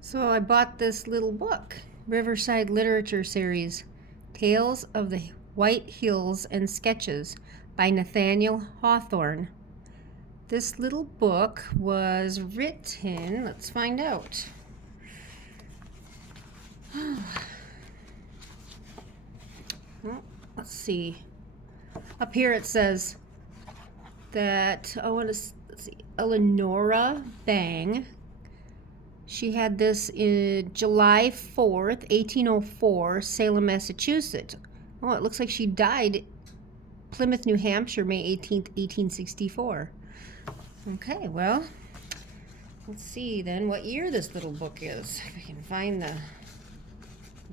So I bought this little book, Riverside Literature Series, Tales of the White Hills and Sketches by Nathaniel Hawthorne. This little book was written, let's find out. Well, let's see. Up here it says that, let's see, Eleonora Bang. She had this in July 4th, 1804, Salem, Massachusetts. Oh, it looks like she died Plymouth, New Hampshire, May 18th, 1864. Okay, well, let's see then what year this little book is. If I can find the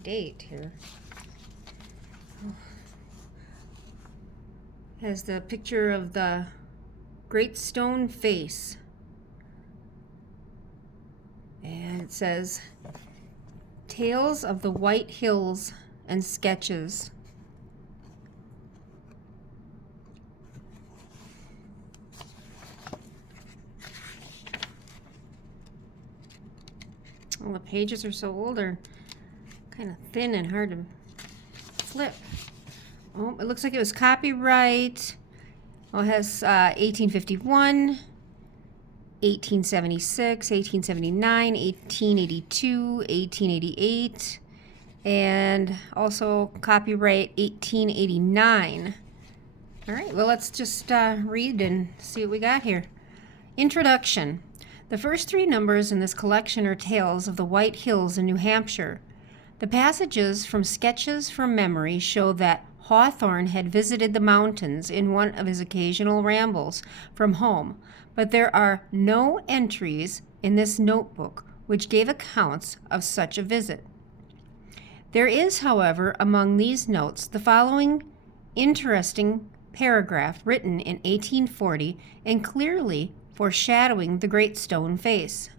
date here. Has the picture of the Great Stone Face. And it says, Tales of the White Hills and Sketches. Well, the pages are so old, they're kind of thin and hard to flip. Oh, it looks like it was copyright. Oh, it has 1851, 1876, 1879, 1882, 1888, and also copyright 1889. All right, well, let's just read and see what we got here. Introduction. The first three numbers in this collection are tales of the White Hills in New Hampshire. The passages from Sketches from Memory show that Hawthorne had visited the mountains in one of his occasional rambles from home, but there are no entries in this notebook which gave accounts of such a visit. There is, however, among these notes the following interesting paragraph written in 1840 and clearly foreshadowing the Great Stone Face.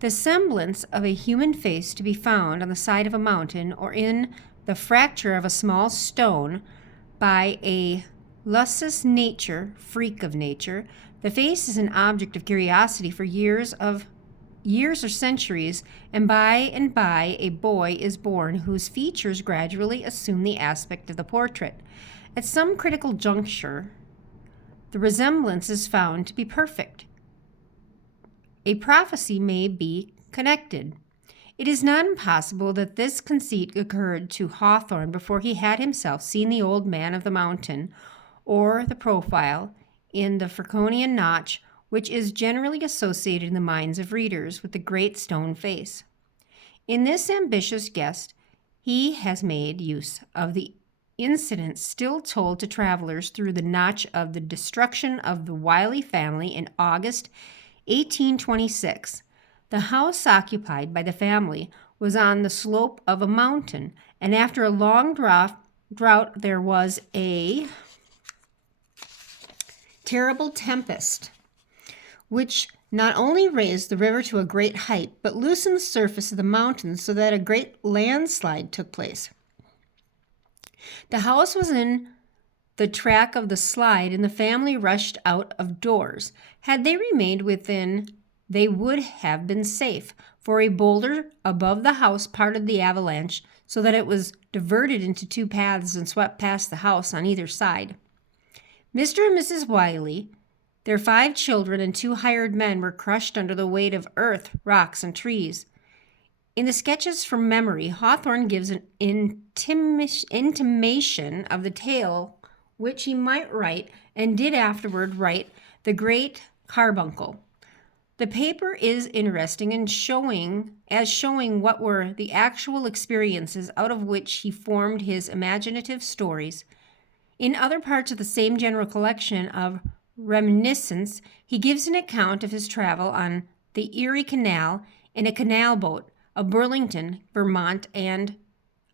The semblance of a human face to be found on the side of a mountain or in the fracture of a small stone by a lusus nature, freak of nature. The face is an object of curiosity for years or centuries, and by a boy is born whose features gradually assume the aspect of the portrait. At some critical juncture, the resemblance is found to be perfect. A prophecy may be connected. It is not impossible that this conceit occurred to Hawthorne before he had himself seen the old man of the mountain, or the profile in the Friconian notch, which is generally associated in the minds of readers with the Great Stone Face. In this ambitious guess, he has made use of the incident still told to travelers through the notch of the destruction of the Wiley family in August 1826. The house occupied by the family was on the slope of a mountain, and after a long drought there was a terrible tempest, which not only raised the river to a great height, but loosened the surface of the mountain so that a great landslide took place. The house was in the track of the slide, and the family rushed out of doors. Had they remained within, they would have been safe, for a boulder above the house parted the avalanche so that it was diverted into two paths and swept past the house on either side. Mr. and Mrs. Wiley, their 5 children, and 2 hired men were crushed under the weight of earth, rocks, and trees. In the Sketches from Memory, Hawthorne gives an intimation of the tale which he might write, and did afterward write, The Great Carbuncle. The paper is interesting in showing what were the actual experiences out of which he formed his imaginative stories. In other parts of the same general collection of reminiscence, he gives an account of his travel on the Erie Canal in a canal boat, of Burlington, Vermont, and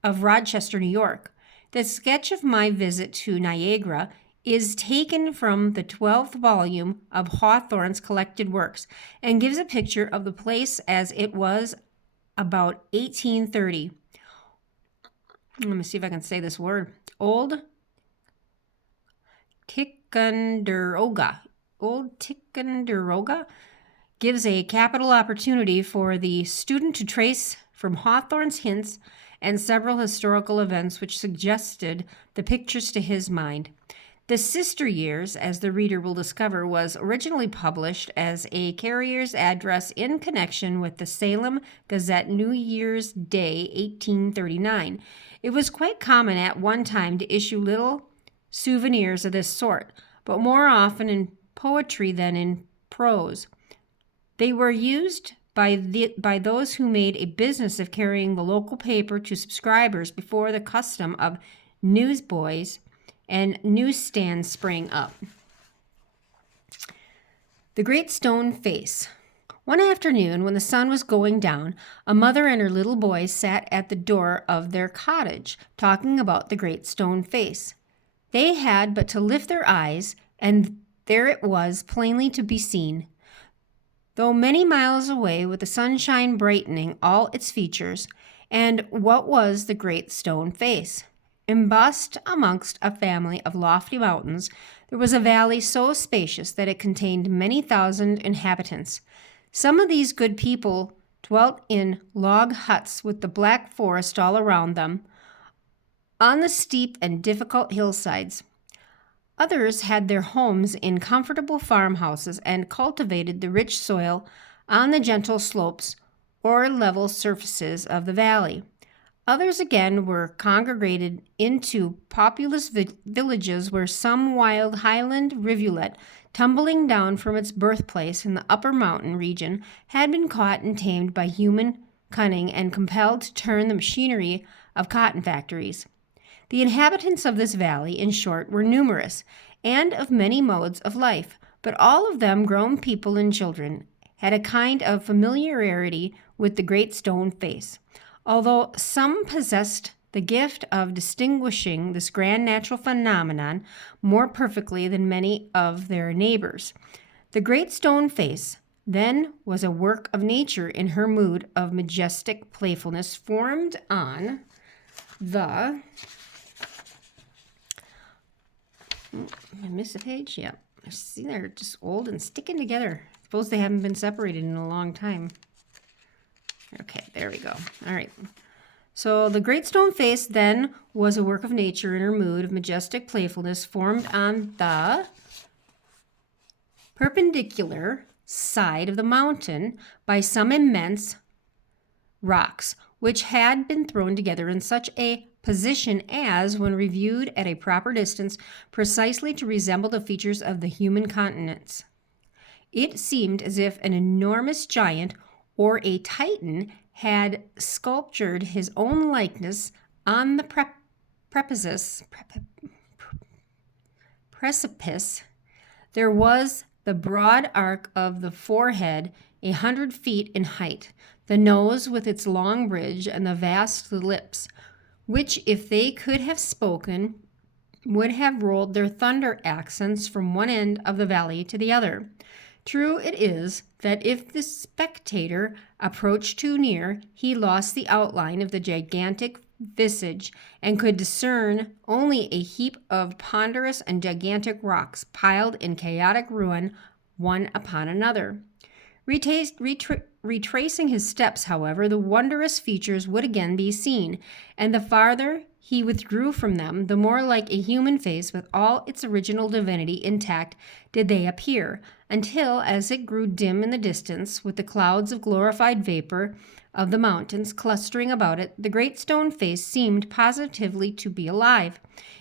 of Rochester, New York. The sketch of my visit to Niagara is taken from the 12th volume of Hawthorne's collected works and gives a picture of the place as it was about 1830. Let me see if I can say this word. Old Ticonderoga gives a capital opportunity for the student to trace from Hawthorne's hints and several historical events which suggested the pictures to his mind. The Sister Years, as the reader will discover, was originally published as a carrier's address in connection with the Salem Gazette New Year's Day, 1839. It was quite common at one time to issue little souvenirs of this sort, but more often in poetry than in prose. They were used by those who made a business of carrying the local paper to subscribers before the custom of newsboys and newsstands sprang up. The Great Stone Face. One afternoon, when the sun was going down, a mother and her little boy sat at the door of their cottage, talking about the Great Stone Face. They had but to lift their eyes, and there it was, plainly to be seen. Though many miles away, with the sunshine brightening all its features, and what was the Great Stone Face? Embossed amongst a family of lofty mountains, there was a valley so spacious that it contained many thousand inhabitants. Some of these good people dwelt in log huts with the black forest all around them, on the steep and difficult hillsides. Others had their homes in comfortable farmhouses and cultivated the rich soil on the gentle slopes or level surfaces of the valley. Others again were congregated into populous villages where some wild highland rivulet, tumbling down from its birthplace in the upper mountain region, had been caught and tamed by human cunning and compelled to turn the machinery of cotton factories. The inhabitants of this valley, in short, were numerous, and of many modes of life, but all of them, grown people and children, had a kind of familiarity with the Great Stone Face. Although some possessed the gift of distinguishing this grand natural phenomenon more perfectly than many of their neighbors, the Great Stone Face then was a work of nature in her mood of majestic playfulness, formed on the... I missed a page? Yeah. See, they're just old and sticking together. Suppose they haven't been separated in a long time. Okay, there we go. All right. So the Great Stone Face then was a work of nature in her mood of majestic playfulness, formed on the perpendicular side of the mountain by some immense rocks, which had been thrown together in such a position as, when reviewed at a proper distance, precisely to resemble the features of the human countenance. It seemed as if an enormous giant or a Titan had sculptured his own likeness on the precipice. There was the broad arc of the forehead 100 feet in height, the nose with its long bridge, and the vast lips, which, if they could have spoken, would have rolled their thunder accents from one end of the valley to the other. True it is that if the spectator approached too near, he lost the outline of the gigantic visage and could discern only a heap of ponderous and gigantic rocks piled in chaotic ruin one upon another. Retracing his steps, however, the wondrous features would again be seen, and the farther he withdrew from them, the more like a human face with all its original divinity intact did they appear, until, as it grew dim in the distance, with the clouds of glorified vapor of the mountains clustering about it, the Great Stone Face seemed positively to be alive.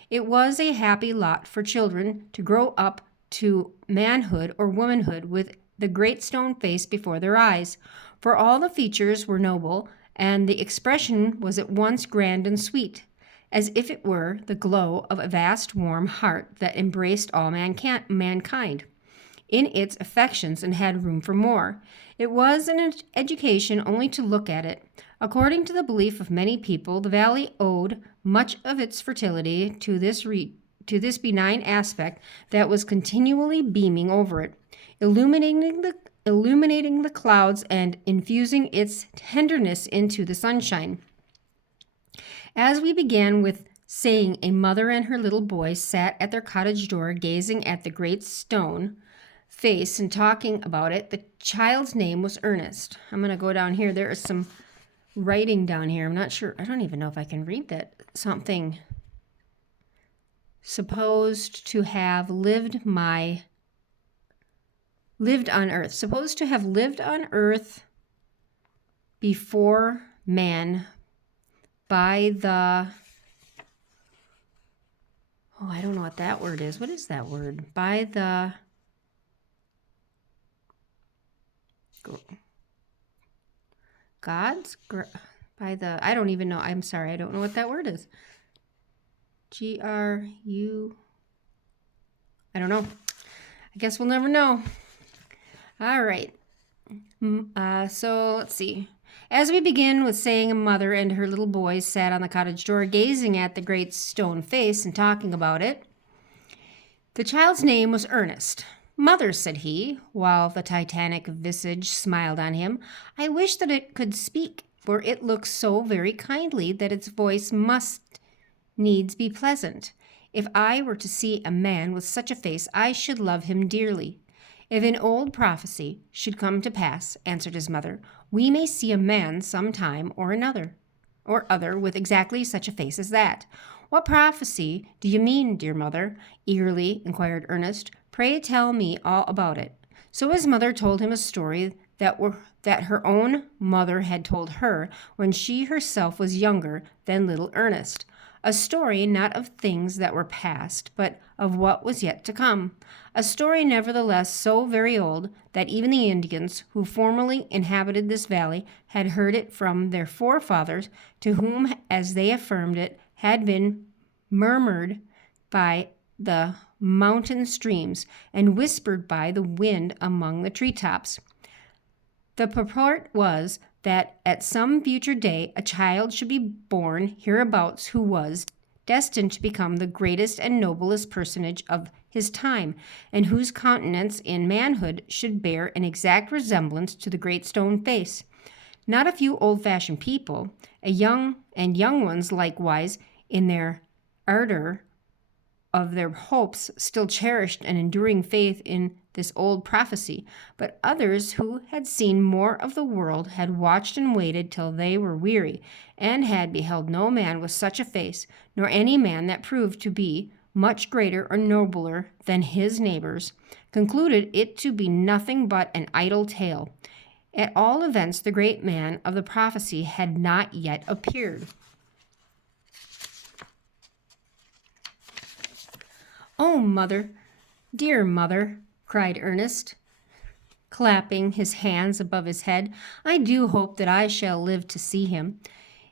It was a happy lot for children to grow up to manhood or womanhood with the Great Stone Face before their eyes, for all the features were noble, and the expression was at once grand and sweet, as if it were the glow of a vast warm heart that embraced all mankind in its affections and had room for more. It was an education only to look at it. According to the belief of many people, the valley owed much of its fertility to this benign aspect that was continually beaming over it, illuminating the clouds and infusing its tenderness into the sunshine. As we began with saying, a mother and her little boy sat at their cottage door gazing at the great stone face and talking about it. The child's name was Ernest. I'm going to go down here. There is some writing down here. I'm not sure. I don't even know if I can read that. Something supposed to have lived on earth. Supposed to have lived on earth before man by the... Oh, I don't know what that word is. What is that word? By the... Gods? By the... I don't even know. I'm sorry. I don't know what that word is. G-R-U... I don't know. I guess we'll never know. All right. So let's see. As we begin with saying a mother and her little boys sat on the cottage door gazing at the great stone face and talking about it. The child's name was Ernest. Mother, said he, while the titanic visage smiled on him, I wish that it could speak, for it looks so very kindly that its voice must needs be pleasant. If I were to see a man with such a face, I should love him dearly. If an old prophecy should come to pass, answered his mother, we may see a man some time or other with exactly such a face as that. What prophecy do you mean, dear mother? Eagerly inquired Ernest. Pray tell me all about it. So his mother told him a story that her own mother had told her when she herself was younger than little Ernest. A story not of things that were past, but of what was yet to come. A story nevertheless so very old that even the Indians who formerly inhabited this valley had heard it from their forefathers, to whom, as they affirmed it, had been murmured by the mountain streams and whispered by the wind among the treetops. The purport was that at some future day a child should be born hereabouts who was destined to become the greatest and noblest personage of his time, and whose countenance in manhood should bear an exact resemblance to the great stone face. Not a few old-fashioned people, young ones likewise, in their ardor of their hopes, still cherished an enduring faith in this old prophecy, but others who had seen more of the world had watched and waited till they were weary, and had beheld no man with such a face, nor any man that proved to be much greater or nobler than his neighbors, concluded it to be nothing but an idle tale. At all events, the great man of the prophecy had not yet appeared. Oh, mother, dear mother, cried Ernest, clapping his hands above his head, I do hope that I shall live to see him.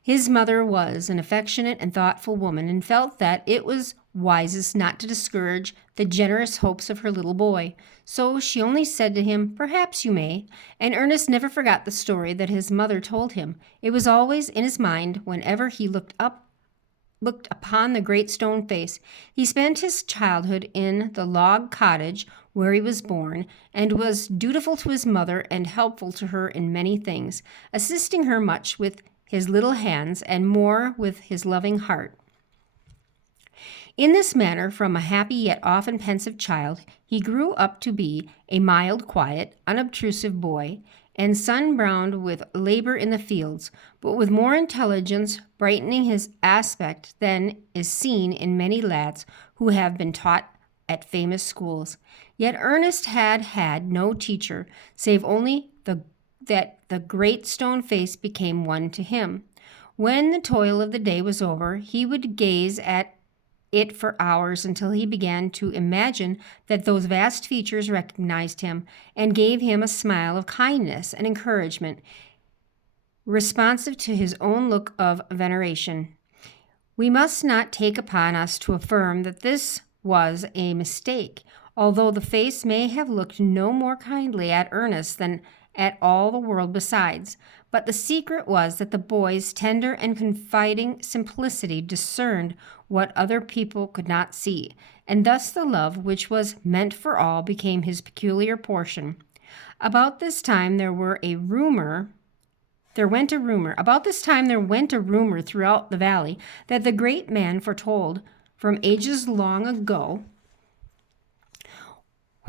His mother was an affectionate and thoughtful woman, and felt that it was wisest not to discourage the generous hopes of her little boy. So she only said to him, perhaps you may, and Ernest never forgot the story that his mother told him. It was always in his mind whenever he looked upon the great stone face. He spent his childhood in the log cottage where he was born, and was dutiful to his mother and helpful to her in many things, assisting her much with his little hands and more with his loving heart. In this manner, from a happy yet often pensive child, he grew up to be a mild, quiet, unobtrusive boy, and sun-browned with labor in the fields, but with more intelligence brightening his aspect than is seen in many lads who have been taught at famous schools. Yet Ernest had had no teacher, save only that the great stone face became one to him. When the toil of the day was over, he would gaze at it for hours until he began to imagine that those vast features recognized him and gave him a smile of kindness and encouragement, responsive to his own look of veneration. We must not take upon us to affirm that this was a mistake, although the face may have looked no more kindly at Ernest than at all the world besides. But the secret was that the boy's tender and confiding simplicity discerned what other people could not see, and thus the love which was meant for all became his peculiar portion. About this time there went a rumor throughout the valley that the great man foretold from ages long ago,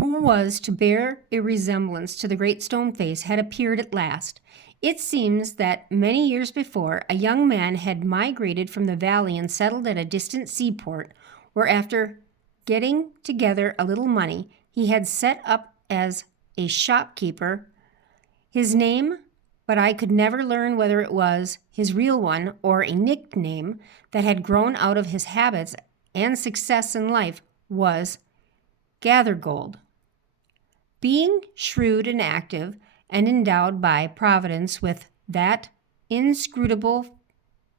who was to bear a resemblance to the great stone face, had appeared at last. It seems that many years before, a young man had migrated from the valley and settled at a distant seaport, where after getting together a little money, he had set up as a shopkeeper. His name, but I could never learn whether it was his real one or a nickname that had grown out of his habits and success in life, was Gathergold. Being shrewd and active, and endowed by Providence with that inscrutable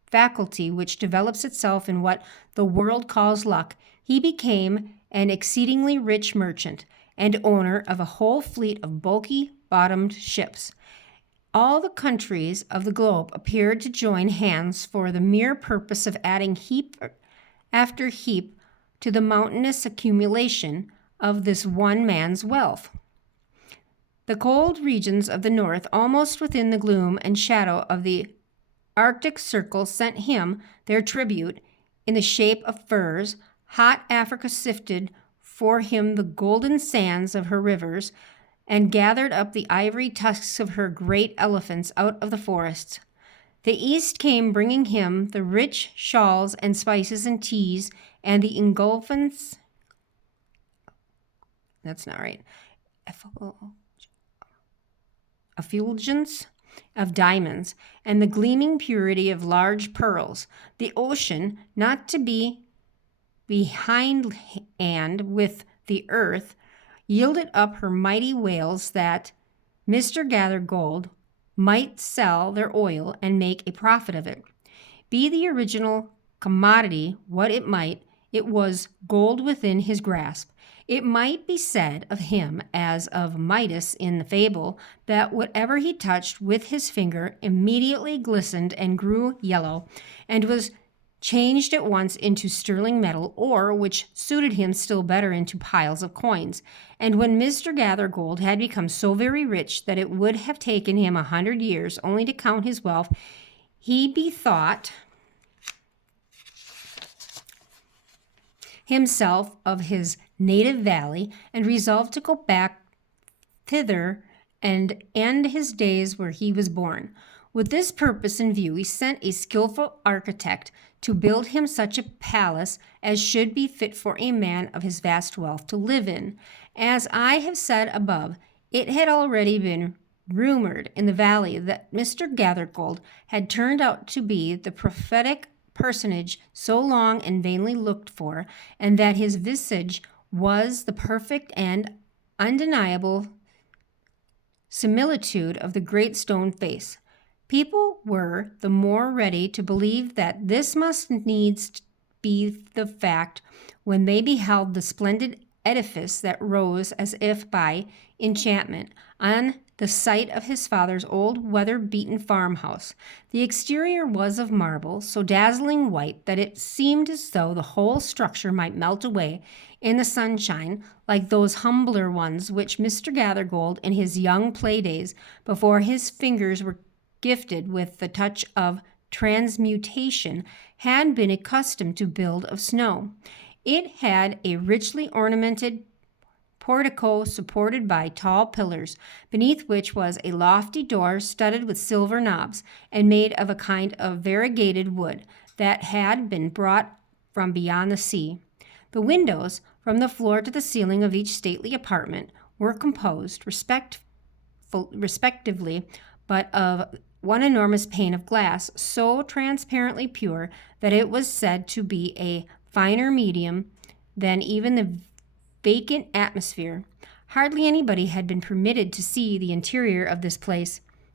faculty which develops itself in what the world calls luck, he became an exceedingly rich merchant and owner of a whole fleet of bulky bottomed ships. All the countries of the globe appeared to join hands for the mere purpose of adding heap after heap to the mountainous accumulation of this one man's wealth. The cold regions of the north, almost within the gloom and shadow of the Arctic Circle, sent him their tribute in the shape of furs. Hot Africa sifted for him the golden sands of her rivers and gathered up the ivory tusks of her great elephants out of the forests. The East came bringing him the rich shawls and spices and teas and the engulfance. That's not right. Effulgence of diamonds and the gleaming purity of large pearls. The ocean, not to be behindhand with the earth, yielded up her mighty whales that Mr. Gathergold might sell their oil and make a profit of it. Be the original commodity what it might, it was gold within his grasp. It might be said of him, as of Midas in the fable, that whatever he touched with his finger immediately glistened and grew yellow, and was changed at once into sterling metal, or, which suited him still better, into piles of coins. And when Mr. Gathergold had become so very rich that it would have taken him 100 years only to count his wealth, he bethought himself of his native valley and resolved to go back thither and end his days where he was born. With this purpose in view, he sent a skillful architect to build him such a palace as should be fit for a man of his vast wealth to live in. As I have said above, it had already been rumored in the valley that Mr. Gathergold had turned out to be the prophetic personage so long and vainly looked for, and that his visage was the perfect and undeniable similitude of the great stone face. People were the more ready to believe that this must needs be the fact when they beheld the splendid edifice that rose as if by enchantment on the site of his father's old weather-beaten farmhouse. The exterior was of marble, so dazzling white that it seemed as though the whole structure might melt away in the sunshine, like those humbler ones which Mr. Gathergold, in his young play-days, before his fingers were gifted with the touch of transmutation, had been accustomed to build of snow. It had a richly ornamented portico supported by tall pillars, beneath which was a lofty door studded with silver knobs and made of a kind of variegated wood that had been brought from beyond the sea. The windows, from the floor to the ceiling of each stately apartment, were composed respectively, but of one enormous pane of glass, so transparently pure that it was said to be a finer medium than even the vacant atmosphere. Hardly anybody had been permitted to see the interior of this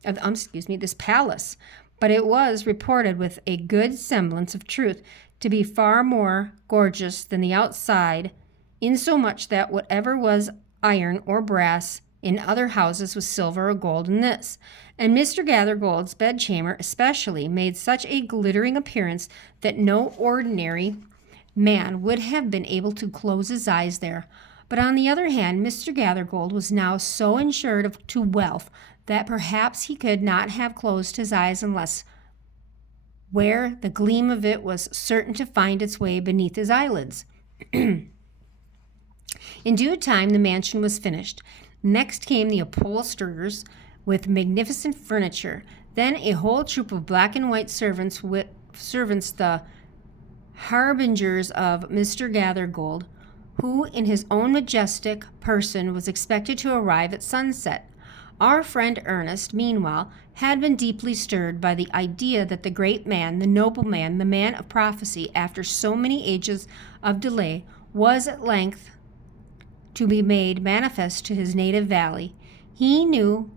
this palace, but it was reported with a good semblance of truth to be far more gorgeous than the outside, insomuch that whatever was iron or brass in other houses was silver or gold in this. And Mr. Gathergold's bedchamber especially made such a glittering appearance that no ordinary man would have been able to close his eyes there. But on the other hand, Mr. Gathergold was now so insured to wealth that perhaps he could not have closed his eyes unless where the gleam of it was certain to find its way beneath his eyelids. In due time, the mansion was finished. Next came the upholsterers with magnificent furniture. Then a whole troop of black and white servants, the harbingers of Mr. Gathergold, who in his own majestic person was expected to arrive at sunset. Our friend Ernest, meanwhile, had been deeply stirred by the idea that the great man, the noble man, the man of prophecy, after so many ages of delay, was at length to be made manifest to his native valley. He knew,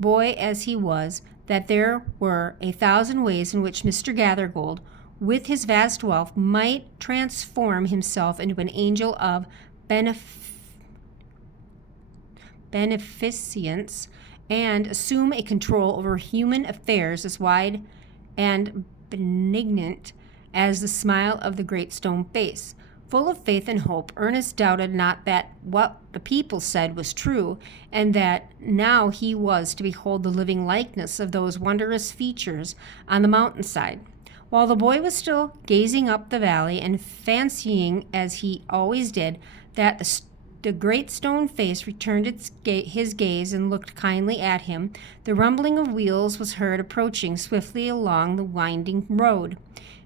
boy as he was, that there were 1,000 ways in which Mr. Gathergold, with his vast wealth, might transform himself into an angel of beneficence and assume a control over human affairs as wide and benignant as the smile of the great stone face. Full of faith and hope, Ernest doubted not that what the people said was true, and that now he was to behold the living likeness of those wondrous features on the mountainside. While the boy was still gazing up the valley and fancying, as he always did, that the great stone face returned his gaze and looked kindly at him, the rumbling of wheels was heard approaching swiftly along the winding road.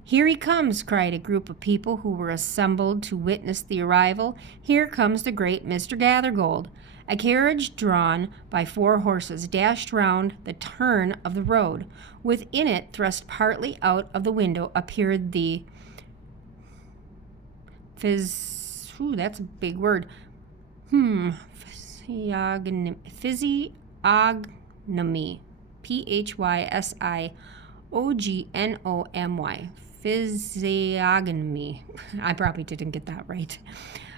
"Here he comes!" cried a group of people who were assembled to witness the arrival. "Here comes the great Mr. Gathergold." A carriage drawn by 4 horses dashed round the turn of the road. Within it, thrust partly out of the window, appeared the that's a big word. Physiognomy. Physiognomy. Physiognomy. I probably didn't get that right.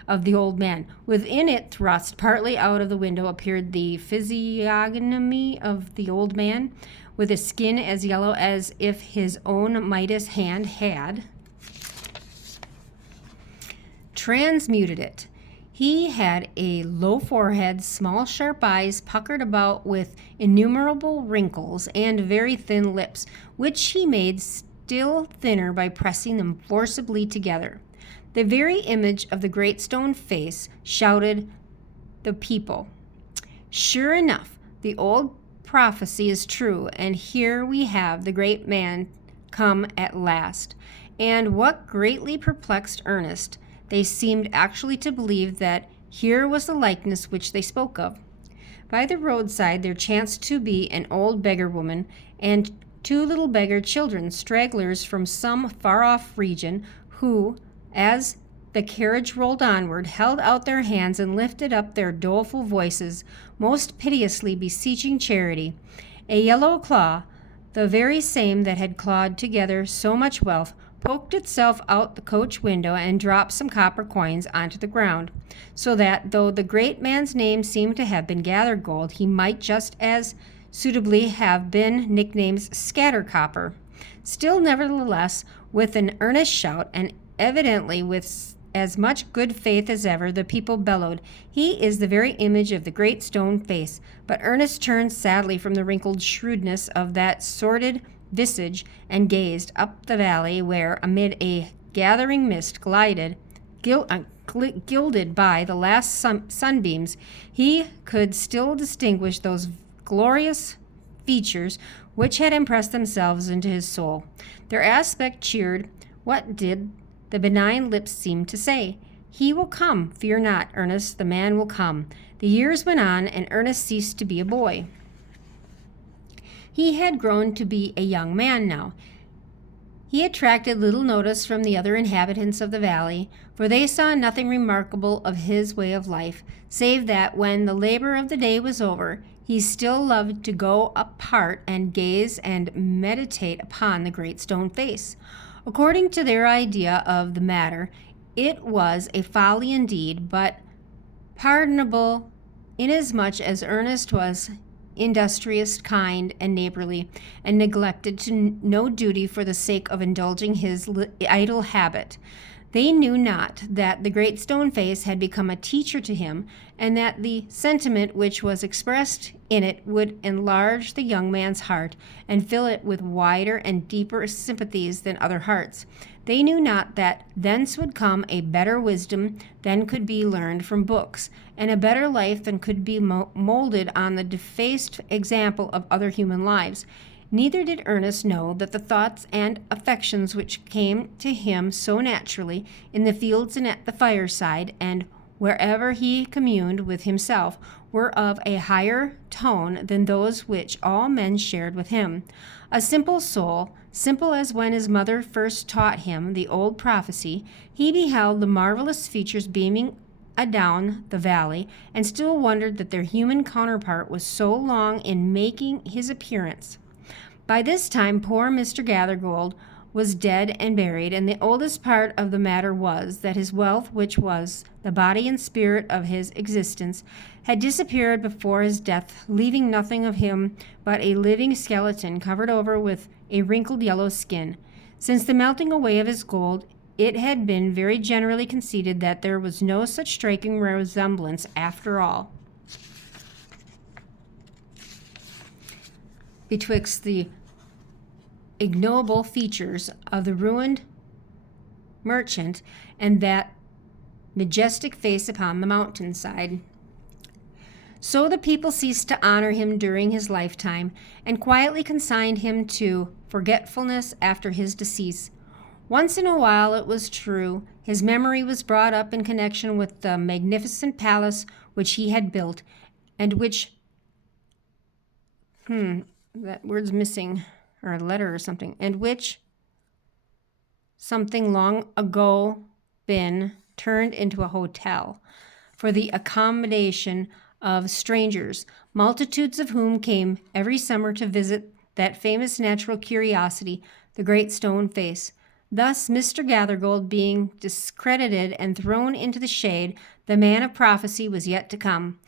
Of the old man. Within it, thrust partly out of the window, appeared the physiognomy of the old man, with a skin as yellow as if his own Midas hand had transmuted it. He had a low forehead, small sharp eyes puckered about with innumerable wrinkles, and very thin lips, which he made still thinner by pressing them forcibly together. The very image of the great stone face, shouted the people. Sure enough, the old prophecy is true, and here we have the great man come at last. And what greatly perplexed Ernest, they seemed actually to believe that here was the likeness which they spoke of. By the roadside there chanced to be an old beggar woman and 2 little beggar children, stragglers from some far-off region, who, as the carriage rolled onward, held out their hands and lifted up their doleful voices, most piteously beseeching charity. A yellow claw, the very same that had clawed together so much wealth, poked itself out the coach window and dropped some copper coins onto the ground, so that, though the great man's name seemed to have been Gathergold, he might just as suitably have been nicknamed Scattercopper. Still, nevertheless, with an earnest shout, and evidently with as much good faith as ever, the people bellowed, "He is the very image of the great stone face." But Ernest turned sadly from the wrinkled shrewdness of that sordid visage and gazed up the valley, where, amid a gathering mist, gilded by the last sunbeams, he could still distinguish those glorious features which had impressed themselves into his soul. Their aspect cheered. What did the benign lips seem to say? "He will come. Fear not, Ernest, the man will come." The years went on, and Ernest ceased to be a boy. He had grown to be a young man now. He attracted little notice from the other inhabitants of the valley, for they saw nothing remarkable of his way of life, save that when the labor of the day was over, he still loved to go apart and gaze and meditate upon the great stone face. According to their idea of the matter, it was a folly indeed, but pardonable, inasmuch as Ernest was industrious, kind, and neighborly, and neglected to no duty for the sake of indulging his idle habit. They knew not that the great stone face had become a teacher to him, and that the sentiment which was expressed in it would enlarge the young man's heart and fill it with wider and deeper sympathies than other hearts. They knew not that thence would come a better wisdom than could be learned from books, and a better life than could be molded on the defaced example of other human lives. Neither did Ernest know that the thoughts and affections which came to him so naturally in the fields and at the fireside, and wherever he communed with himself, were of a higher tone than those which all men shared with him. A simple soul, simple as when his mother first taught him the old prophecy, he beheld the marvelous features beaming adown the valley, and still wondered that their human counterpart was so long in making his appearance. By this time poor Mr. Gathergold was dead and buried, and the oldest part of the matter was that his wealth, which was the body and spirit of his existence, had disappeared before his death, leaving nothing of him but a living skeleton covered over with a wrinkled yellow skin. Since the melting away of his gold, it had been very generally conceded that there was no such striking resemblance after all betwixt the ignoble features of the ruined merchant and that majestic face upon the mountainside. So the people ceased to honor him during his lifetime, and quietly consigned him to forgetfulness after his decease. Once in a while, it was true, his memory was brought up in connection with the magnificent palace which he had built, and which that word's missing, or a letter or something, and which something long ago been turned into a hotel for the accommodation of strangers, multitudes of whom came every summer to visit that famous natural curiosity, the great stone face. Thus, Mr. Gathergold being discredited and thrown into the shade, the man of prophecy was yet to come.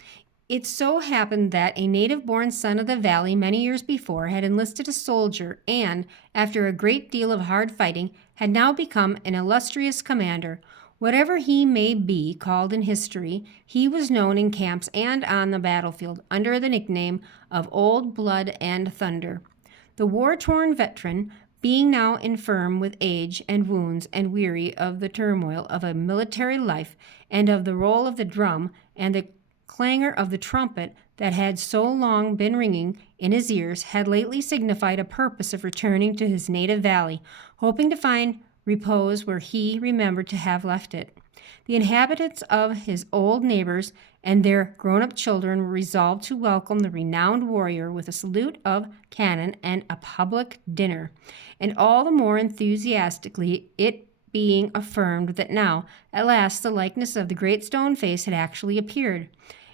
It so happened that a native-born son of the valley many years before had enlisted a soldier and, after a great deal of hard fighting, had now become an illustrious commander. Whatever he may be called in history, he was known in camps and on the battlefield under the nickname of Old Blood and Thunder. The war-torn veteran, being now infirm with age and wounds and weary of the turmoil of a military life and of the roll of the drum and the clangor of the trumpet that had so long been ringing in his ears, had lately signified a purpose of returning to his native valley, hoping to find repose where he remembered to have left it. The inhabitants of his old neighbors and their grown-up children were resolved to welcome the renowned warrior with a salute of cannon and a public dinner, and all the more enthusiastically, it being affirmed that now, at last, the likeness of the great stone face had actually appeared.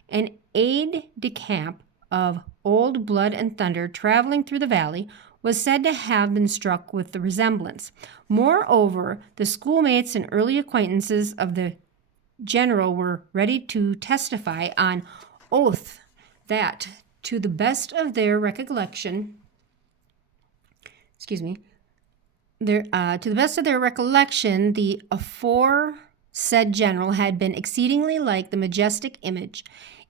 An aide-de-camp of Old Blood and Thunder, traveling through the valley, was said to have been struck with the resemblance. Moreover, the schoolmates and early acquaintances of the general were ready to testify on oath that, to the best of their recollection, the aforesaid general had been exceedingly like the majestic image,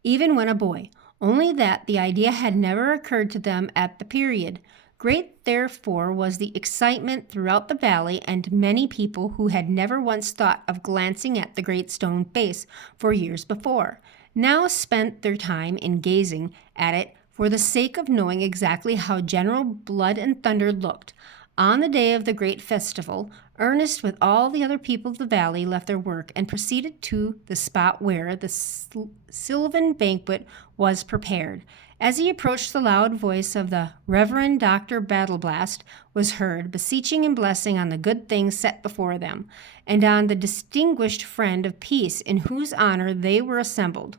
even when a boy, only that the idea had never occurred to them at the period. Great, therefore, was the excitement throughout the valley, and many people who had never once thought of glancing at the great stone face for years before, now spent their time in gazing at it for the sake of knowing exactly how General Blood and Thunder looked. On the day of the great festival, Ernest, with all the other people of the valley, left their work and proceeded to the spot where the sylvan banquet was prepared. As he approached, the loud voice of the Reverend Dr. Battleblast was heard, beseeching and blessing on the good things set before them, and on the distinguished friend of peace in whose honor they were assembled.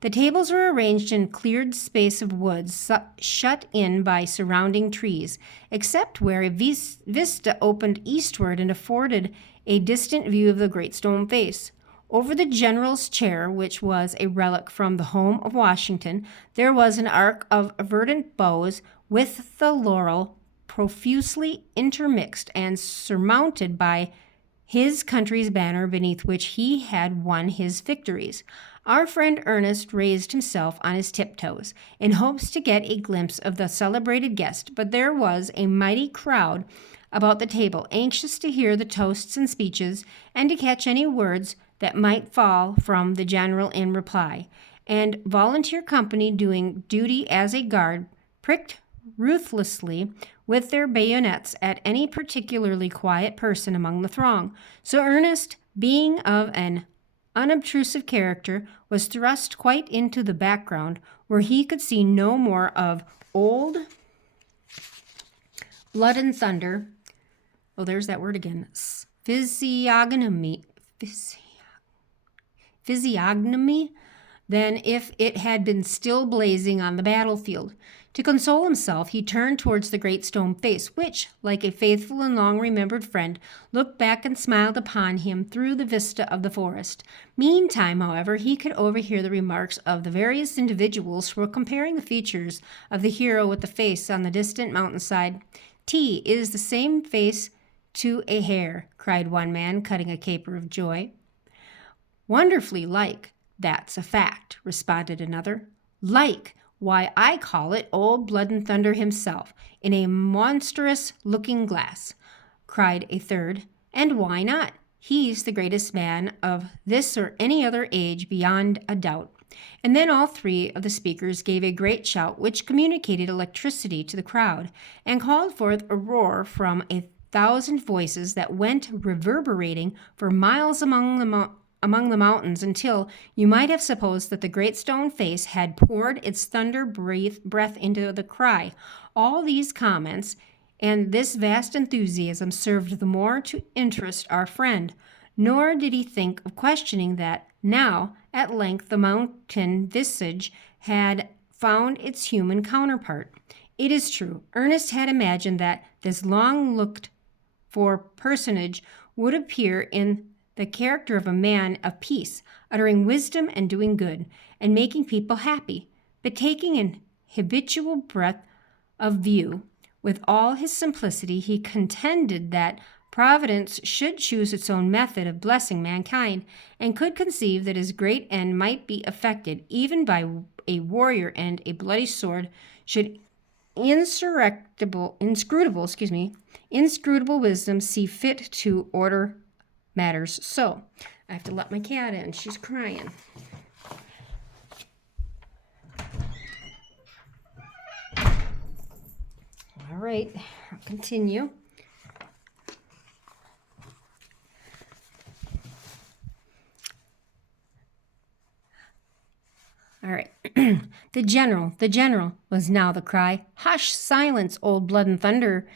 The tables were arranged in cleared space of woods, shut in by surrounding trees, except where a vista opened eastward and afforded a distant view of the great stone face. Over the general's chair, which was a relic from the home of Washington, there was an arc of verdant boughs with the laurel profusely intermixed and surmounted by his country's banner beneath which he had won his victories. Our friend Ernest raised himself on his tiptoes in hopes to get a glimpse of the celebrated guest, but there was a mighty crowd about the table, anxious to hear the toasts and speeches and to catch any words that might fall from the general in reply. And volunteer company doing duty as a guard pricked ruthlessly with their bayonets at any particularly quiet person among the throng. So Ernest, being of an unobtrusive character, was thrust quite into the background, where he could see no more of old Blood and Thunder. Oh, there's that word again. Physiognomy than if it had been still blazing on the battlefield. To console himself, he turned towards the great stone face, which, like a faithful and long-remembered friend, looked back and smiled upon him through the vista of the forest. Meantime, however, he could overhear the remarks of the various individuals who were comparing the features of the hero with the face on the distant mountainside. "T is the same face to a hair," cried one man, cutting a caper of joy. "Wonderfully like, that's a fact," responded another. "Like! Why, I call it old Blood and Thunder himself, in a monstrous looking-glass," cried a third. "And why not? He's the greatest man of this or any other age beyond a doubt." And then all three of the speakers gave a great shout which communicated electricity to the crowd and called forth a roar from 1,000 voices that went reverberating for miles among the mountains until you might have supposed that the great stone face had poured its thunder breath into the cry. All these comments and this vast enthusiasm served the more to interest our friend, nor did he think of questioning that now, at length, the mountain visage had found its human counterpart. It is true, Ernest had imagined that this long-looked-for personage would appear in the character of a man of peace, uttering wisdom and doing good, and making people happy, but taking an habitual breadth of view. With all his simplicity, he contended that Providence should choose its own method of blessing mankind, and could conceive that his great end might be effected even by a warrior and a bloody sword, should inscrutable wisdom see fit to order matters. So, I have to let my cat in. She's crying. All right, I'll continue. All right. The general, was now the cry. "Hush, silence, old Blood and Thunder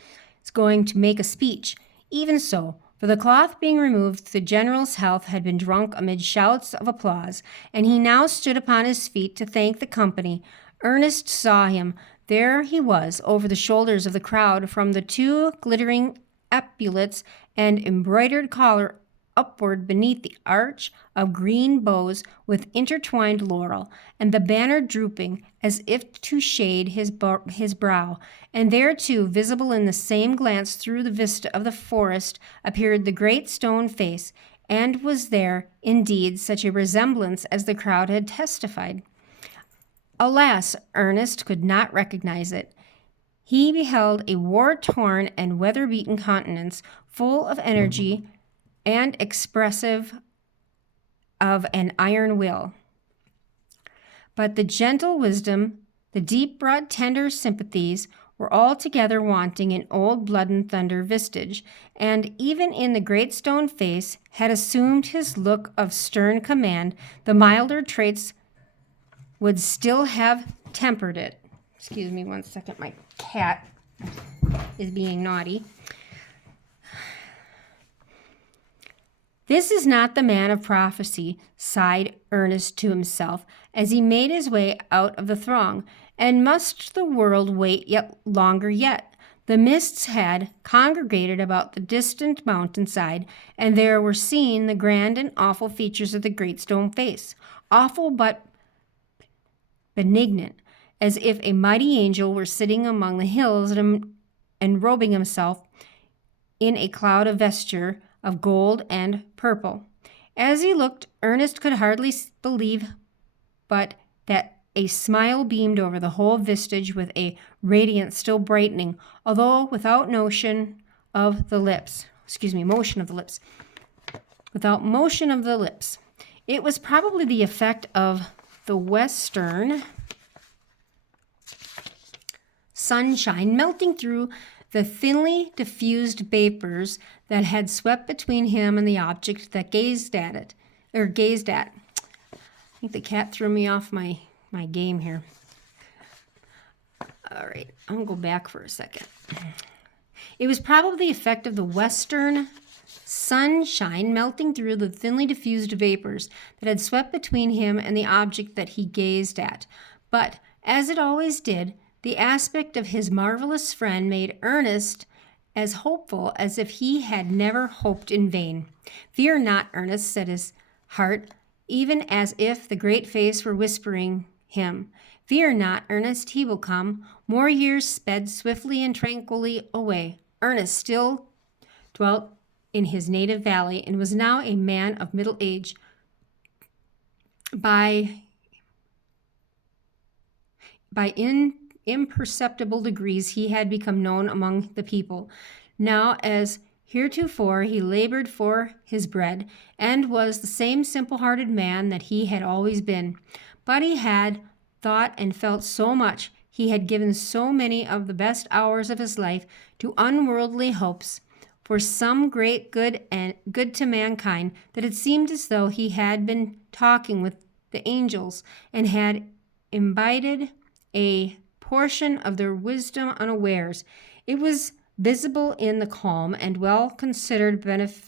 is going to make a speech." Even so, for the cloth being removed, the general's health had been drunk amid shouts of applause, and he now stood upon his feet to thank the company. Ernest saw him. There he was, over the shoulders of the crowd, from the two glittering epaulets and embroidered collar upward beneath the arch of green bows with intertwined laurel, and the banner drooping as if to shade his brow. And there, too, visible in the same glance through the vista of the forest, appeared the great stone face, and was there, indeed, such a resemblance as the crowd had testified. Alas, Ernest could not recognize it. He beheld a war-torn and weather-beaten countenance, full of energy and expressive of an iron will. But the gentle wisdom, the deep, broad, tender sympathies were altogether wanting in old Blood and Thunder vestige, and even in the great stone face had assumed his look of stern command. The milder traits would still have tempered it. Excuse me 1 second, my cat is being naughty. "This is not the man of prophecy," sighed Ernest to himself as he made his way out of the throng. "And must the world wait yet longer yet?" The mists had congregated about the distant mountainside, and there were seen the grand and awful features of the great stone face, awful but benignant, as if a mighty angel were sitting among the hills and robing himself in a cloud of vesture of gold and purple. As he looked, Ernest could hardly believe but that a smile beamed over the whole vistage with a radiance still brightening, although without motion of the lips. Without motion of the lips. It was probably the effect of the western sunshine melting through the thinly diffused vapors that had swept between him and the object that gazed at. I think the cat threw me off my game here. All right, I'm going to go back for a second. It was probably the effect of the western sunshine melting through the thinly diffused vapors that had swept between him and the object that he gazed at. But, as it always did, the aspect of his marvelous friend made Ernest as hopeful as if he had never hoped in vain. "Fear not, Ernest," said his heart, even as if the great face were whispering him. "Fear not, Ernest, he will come." More years sped swiftly and tranquilly away. Ernest still dwelt in his native valley and was now a man of middle age. By imperceptible degrees he had become known among the people. Now, as heretofore, he labored for his bread, and was the same simple-hearted man that he had always been. But he had thought and felt so much, he had given so many of the best hours of his life to unworldly hopes, for some great good to mankind, that it seemed as though he had been talking with the angels and had imbibed a portion of their wisdom unawares. It was visible in the calm and well-considered benefits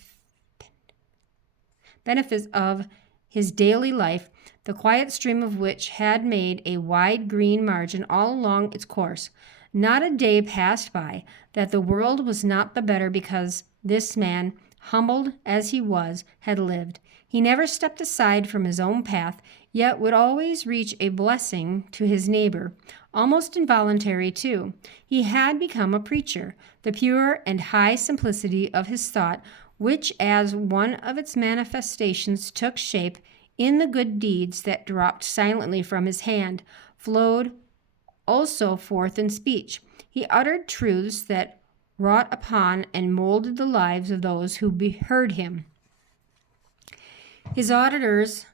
of his daily life, the quiet stream of which had made a wide green margin all along its course. Not a day passed by that the world was not the better because this man, humbled as he was, had lived. He never stepped aside from his own path, yet would always reach a blessing to his neighbor, almost involuntary too. He had become a preacher. The pure and high simplicity of his thought, which as one of its manifestations took shape in the good deeds that dropped silently from his hand, flowed also forth in speech. He uttered truths that wrought upon and molded the lives of those who heard him. His auditors,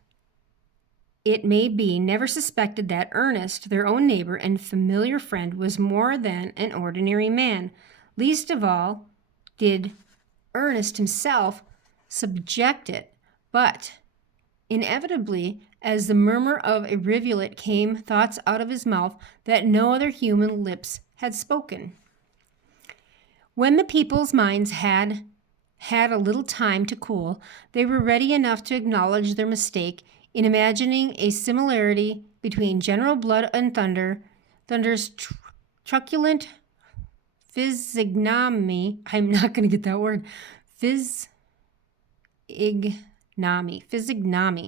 it may be, never suspected that Ernest, their own neighbor and familiar friend, was more than an ordinary man. Least of all did Ernest himself subject it, but inevitably, as the murmur of a rivulet, came thoughts out of his mouth that no other human lips had spoken. When the people's minds had a little time to cool, they were ready enough to acknowledge their mistake in imagining a similarity between General Blood and Thunder's truculent physiognomy. I'm not going to get that word. Physiognomy.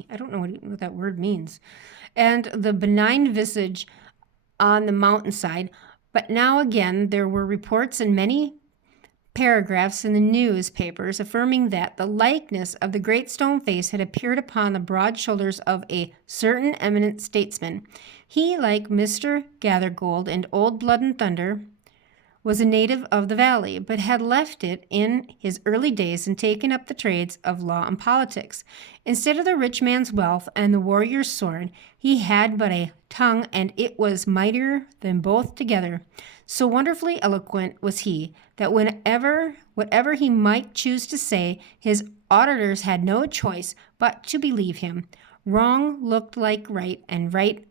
I don't know what that word means. And the benign visage on the mountainside. But now again, there were reports in many paragraphs in the newspapers affirming that the likeness of the great stone face had appeared upon the broad shoulders of a certain eminent statesman. He, like Mr. Gathergold and Old Blood and Thunder, was a native of the valley, but had left it in his early days and taken up the trades of law and politics. Instead of the rich man's wealth and the warrior's sword, he had but a tongue, and it was mightier than both together. So wonderfully eloquent was he, that whatever he might choose to say, his auditors had no choice but to believe him. Wrong looked like right, and right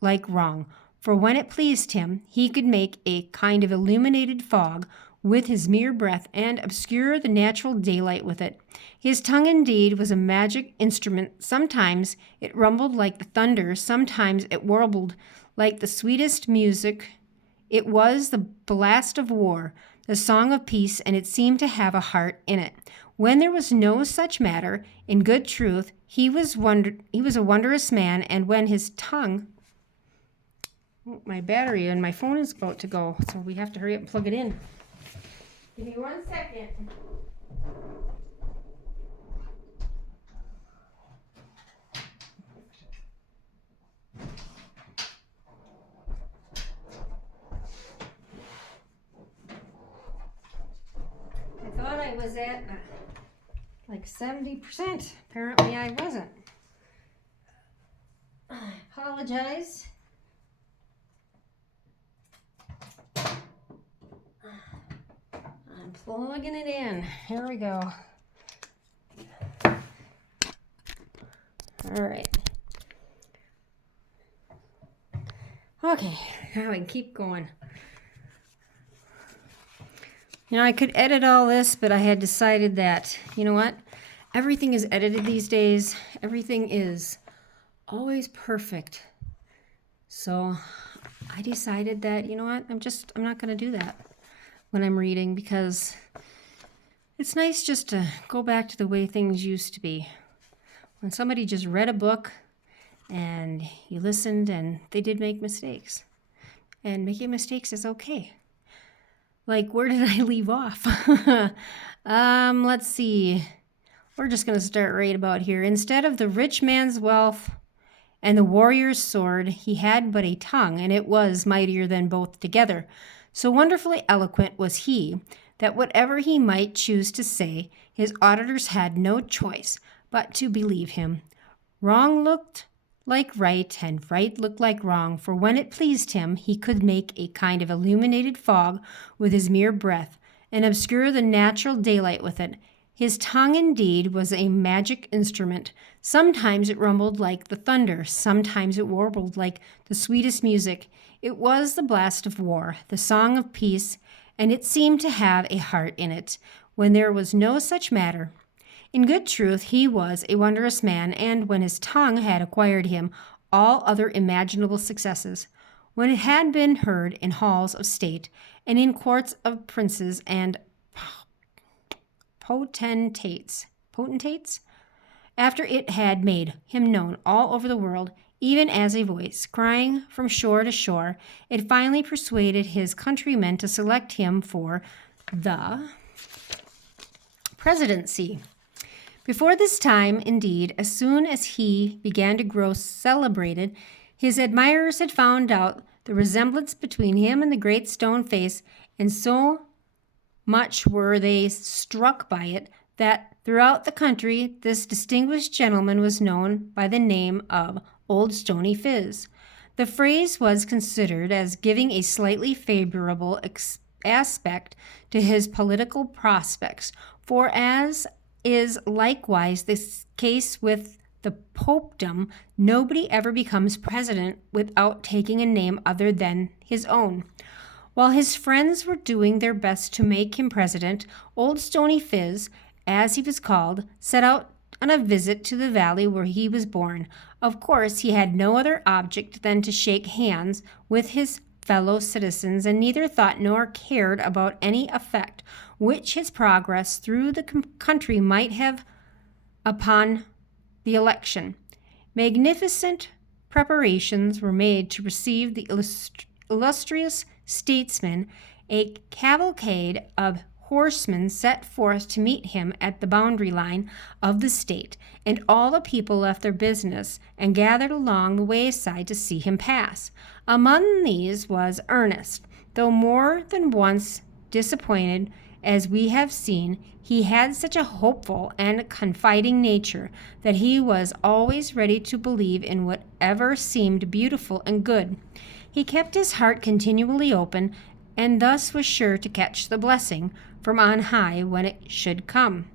like wrong. For when it pleased him, he could make a kind of illuminated fog with his mere breath and obscure the natural daylight with it. His tongue, indeed, was a magic instrument. Sometimes it rumbled like the thunder, sometimes it warbled like the sweetest music. It was the blast of war, the song of peace, and it seemed to have a heart in it. When there was no such matter, in good truth, he was a wondrous man, and when his tongue... My battery and my phone is about to go, so we have to hurry up and plug it in. Give me 1 second. I was at like 70%. Apparently I wasn't. I apologize. I'm plugging it in. Here we go. All right. Okay, now we can keep going. You know, I could edit all this, but I had decided that, you know what? Everything is edited these days. Everything is always perfect. So I decided that, you know what? I'm not going to do that when I'm reading, because it's nice just to go back to the way things used to be. When somebody just read a book and you listened and they did make mistakes. And making mistakes is okay. Like, where did I leave off? Let's see. We're just going to start right about here. Instead of the rich man's wealth and the warrior's sword, he had but a tongue, and it was mightier than both together. So wonderfully eloquent was he, that whatever he might choose to say, his auditors had no choice but to believe him. Wrong looked like right, and right looked like wrong, for when it pleased him, he could make a kind of illuminated fog with his mere breath, and obscure the natural daylight with it. His tongue, indeed, was a magic instrument. Sometimes it rumbled like the thunder, sometimes it warbled like the sweetest music. It was the blast of war, the song of peace, and it seemed to have a heart in it, when there was no such matter. In good truth, he was a wondrous man, and when his tongue had acquired him all other imaginable successes, when it had been heard in halls of state, and in courts of princes and potentates, after it had made him known all over the world, even as a voice, crying from shore to shore, it finally persuaded his countrymen to select him for the presidency. Before this time, indeed, as soon as he began to grow celebrated, his admirers had found out the resemblance between him and the great stone face, and so much were they struck by it that throughout the country this distinguished gentleman was known by the name of Old Stony Phiz. The phrase was considered as giving a slightly favorable aspect to his political prospects, for as is likewise the case with the popedom, nobody ever becomes president without taking a name other than his own. While his friends were doing their best to make him president, Old Stony Phiz, as he was called, set out on a visit to the valley where he was born. Of course, he had no other object than to shake hands with his fellow citizens, and neither thought nor cared about any effect which his progress through the country might have upon the election. Magnificent preparations were made to receive the illustrious statesman. A cavalcade of horsemen set forth to meet him at the boundary line of the state, and all the people left their business and gathered along the wayside to see him pass. Among these was Ernest. Though more than once disappointed, as we have seen, he had such a hopeful and confiding nature that he was always ready to believe in whatever seemed beautiful and good. He kept his heart continually open, and thus was sure to catch the blessing from on high when it should come.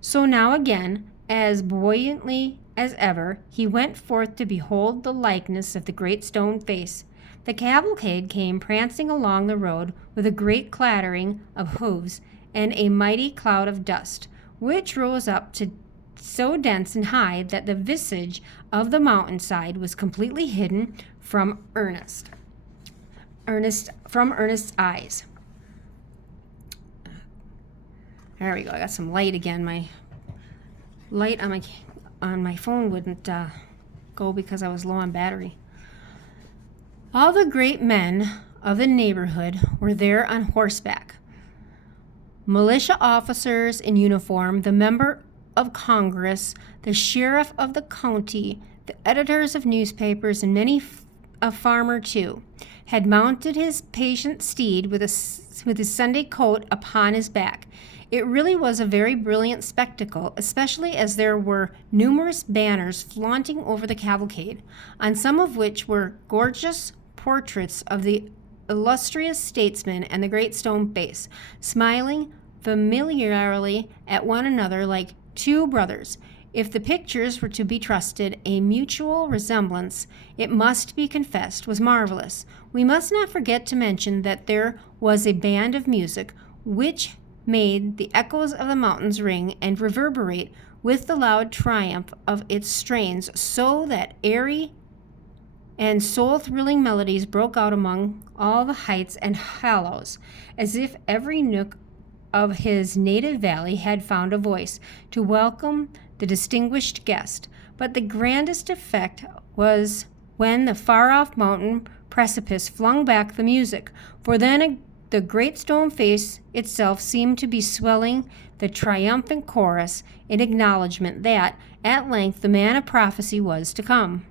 So now again, as buoyantly as ever, he went forth to behold the likeness of the great stone face. The cavalcade came prancing along the road with a great clattering of hoofs and a mighty cloud of dust, which rose up to so dense and high that the visage of the mountainside was completely hidden from Ernest's eyes. There we go. I got some light again. My light on my phone wouldn't go because I was low on battery. All the great men of the neighborhood were there on horseback. Militia officers in uniform, the member of Congress, the sheriff of the county, the editors of newspapers, and many a farmer too, had mounted his patient steed with his Sunday coat upon his back. It really was a very brilliant spectacle, especially as there were numerous banners flaunting over the cavalcade, on some of which were gorgeous portraits of the illustrious statesman and the great stone face, smiling familiarly at one another like two brothers. If the pictures were to be trusted, a mutual resemblance, it must be confessed, was marvelous. We must not forget to mention that there was a band of music which made the echoes of the mountains ring and reverberate with the loud triumph of its strains, so that airy and soul-thrilling melodies broke out among all the heights and hollows, as if every nook of his native valley had found a voice to welcome the distinguished guest. But the grandest effect was when the far-off mountain precipice flung back the music, for then the great stone face itself seemed to be swelling the triumphant chorus in acknowledgment that, at length, the man of prophecy was come.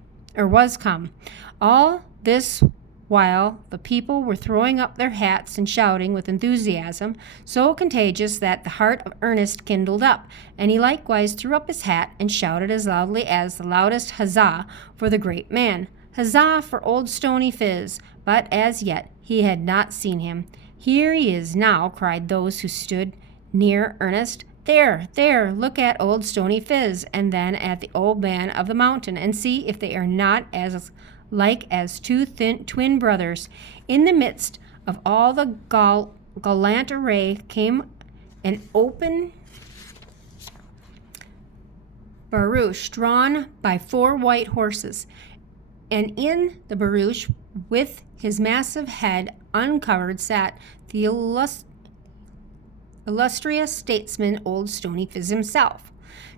All this while the people were throwing up their hats and shouting with enthusiasm so contagious that the heart of Ernest kindled up, and he likewise threw up his hat and shouted as loudly as the loudest huzzah for the great man. Huzzah for old Stony Phiz! But as yet he had not seen him. Here he is now, cried those who stood near Ernest. There, look at old Stony Phiz, and then at the old man of the mountain, and see if they are not as like as two twin brothers. In the midst of all the gallant array came an open barouche drawn by 4 white horses, and in the barouche, with his massive head uncovered, sat the illustrious statesman, old Stony Phiz himself.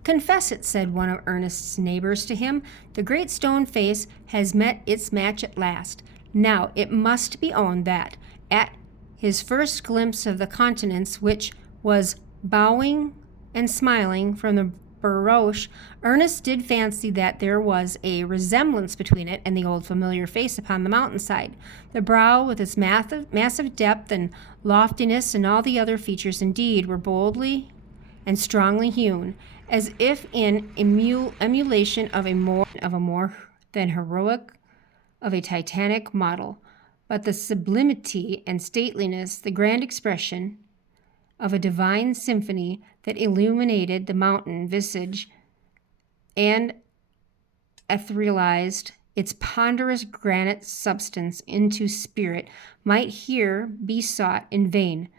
Confess it, said one of Ernest's neighbors to him. The great stone face has met its match at last. Now it must be owned that, at his first glimpse of the countenance which was bowing and smiling from the barouche, Ernest did fancy that there was a resemblance between it and the old familiar face upon the mountainside. The brow, with its massive depth and loftiness, and all the other features, indeed, were boldly and strongly hewn, as if in emulation of a more than heroic of a titanic model. But the sublimity and stateliness, the grand expression of a divine symphony that illuminated the mountain visage and etherealized its ponderous granite substance into spirit, might here be sought in vain.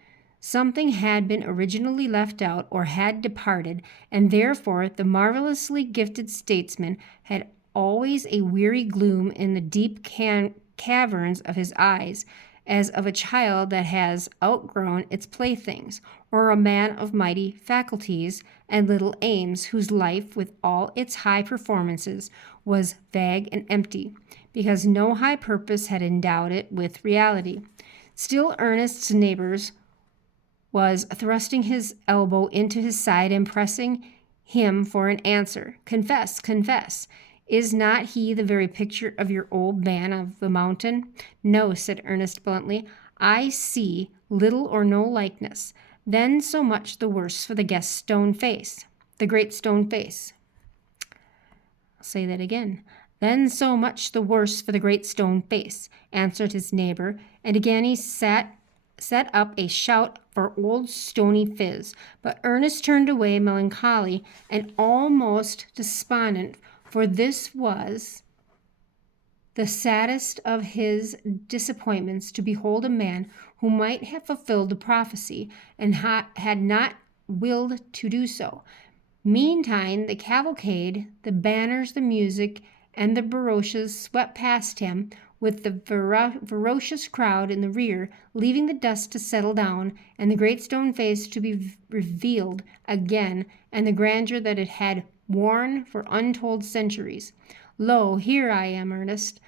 Something had been originally left out or had departed, and therefore the marvelously gifted statesman had always a weary gloom in the deep caverns of his eyes, as of a child that has outgrown its playthings, or a man of mighty faculties and little aims, whose life, with all its high performances, was vague and empty, because no high purpose had endowed it with reality. Still Ernest's neighbors was thrusting his elbow into his side and pressing him for an answer. Confess, confess. Is not he the very picture of your old man of the mountain? No, said Ernest bluntly. I see little or no likeness. Then so much the worse for the great stone face. I'll say that again. Then so much the worse for the great stone face, answered his neighbor, and again he set up a shout for old Stony Phiz. But Ernest turned away melancholy and almost despondent, for this was the saddest of his disappointments, to behold a man who might have fulfilled the prophecy and had not willed to do so. Meantime, the cavalcade, the banners, the music, and the barouches swept past him, with the ferocious crowd in the rear, leaving the dust to settle down, and the great stone face to be revealed again, and the grandeur that it had worn for untold centuries. Lo, here I am, Ernest,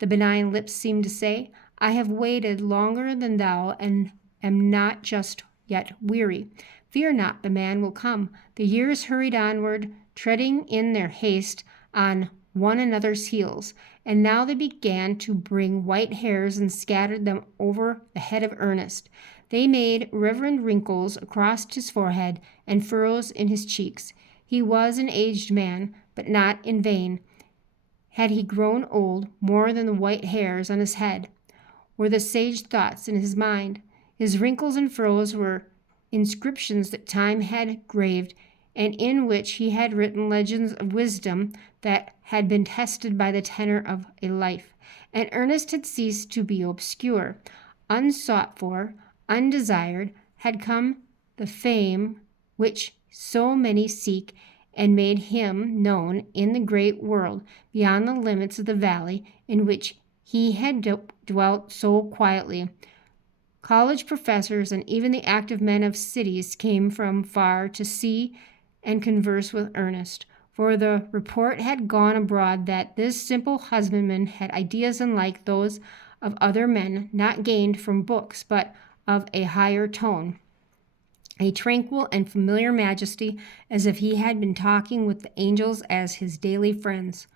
the benign lips seemed to say. I have waited longer than thou, and am not just yet weary. Fear not, the man will come. The years hurried onward, treading in their haste on one another's heels, and now they began to bring white hairs and scattered them over the head of Ernest. They made reverend wrinkles across his forehead and furrows in his cheeks. He was an aged man, but not in vain. Had he grown old, more than the white hairs on his head were the sage thoughts in his mind. His wrinkles and furrows were inscriptions that time had graved, and in which he had written legends of wisdom that had been tested by the tenor of a life. And Ernest had ceased to be obscure. Unsought for, undesired, had come the fame which so many seek, and made him known in the great world beyond the limits of the valley in which he had dwelt so quietly. College professors and even the active men of cities came from far to see and converse with Ernest, for the report had gone abroad that this simple husbandman had ideas unlike those of other men, not gained from books, but of a higher tone, a tranquil and familiar majesty, as if he had been talking with the angels as his daily friends.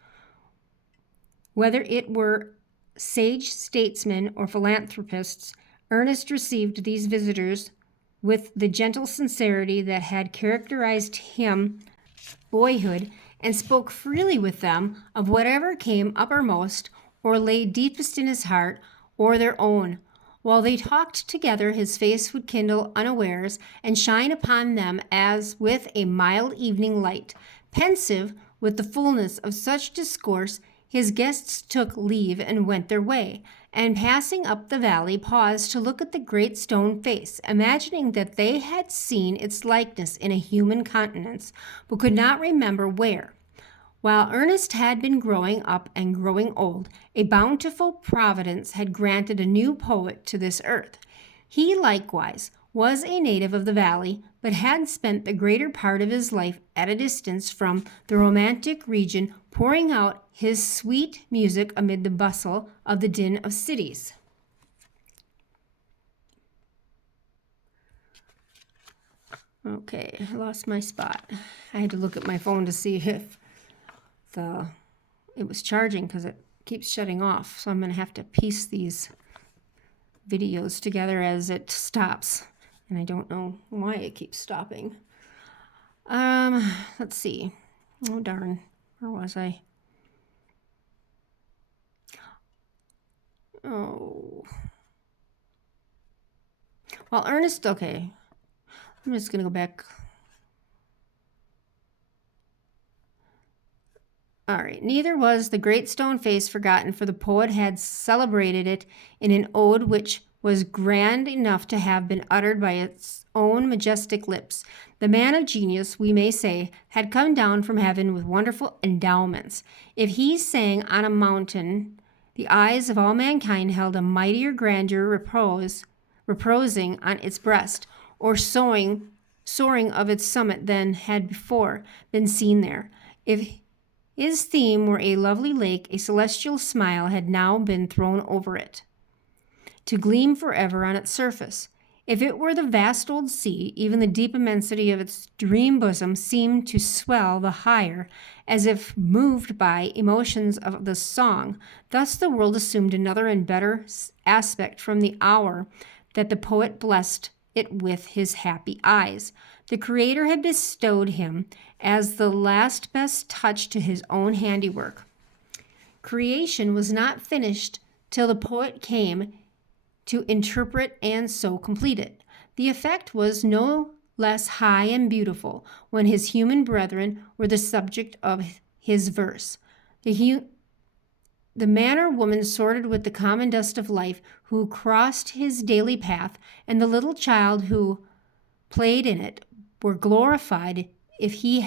Whether it were sage statesmen or philanthropists, Ernest received these visitors with the gentle sincerity that had characterized him boyhood, and spoke freely with them of whatever came uppermost or lay deepest in his heart or their own. While they talked together, his face would kindle unawares and shine upon them as with a mild evening light. Pensive with the fullness of such discourse, his guests took leave and went their way, and passing up the valley paused to look at the great stone face, imagining that they had seen its likeness in a human countenance, but could not remember where. While Ernest had been growing up and growing old, a bountiful providence had granted a new poet to this earth. He likewise was a native of the valley, but had spent the greater part of his life at a distance from the romantic region, pouring out his sweet music amid the bustle of the din of cities. Okay, I lost my spot. I had to look at my phone to see if it was charging, because it keeps shutting off. So I'm going to have to piece these videos together as it stops. And I don't know why it keeps stopping. Let's see. Oh, darn. Where was I? Oh. Well, Ernest, okay. I'm just going to go back. All right. Neither was the great stone face forgotten, for the poet had celebrated it in an ode which was grand enough to have been uttered by its own majestic lips. The man of genius, we may say, had come down from heaven with wonderful endowments. If he sang on a mountain, the eyes of all mankind held a mightier grandeur reposing on its breast, or soaring of its summit than had before been seen there. If his theme were a lovely lake, a celestial smile had now been thrown over it, to gleam forever on its surface. If it were the vast old sea, even the deep immensity of its dream bosom seemed to swell the higher, as if moved by emotions of the song. Thus the world assumed another and better aspect from the hour that the poet blessed it with his happy eyes. The Creator had bestowed him as the last best touch to his own handiwork. Creation was not finished till the poet came to interpret and so complete it. The effect was no less high and beautiful when his human brethren were the subject of his verse. The man or woman sorted with the common dust of life who crossed his daily path, and the little child who played in it, were glorified if he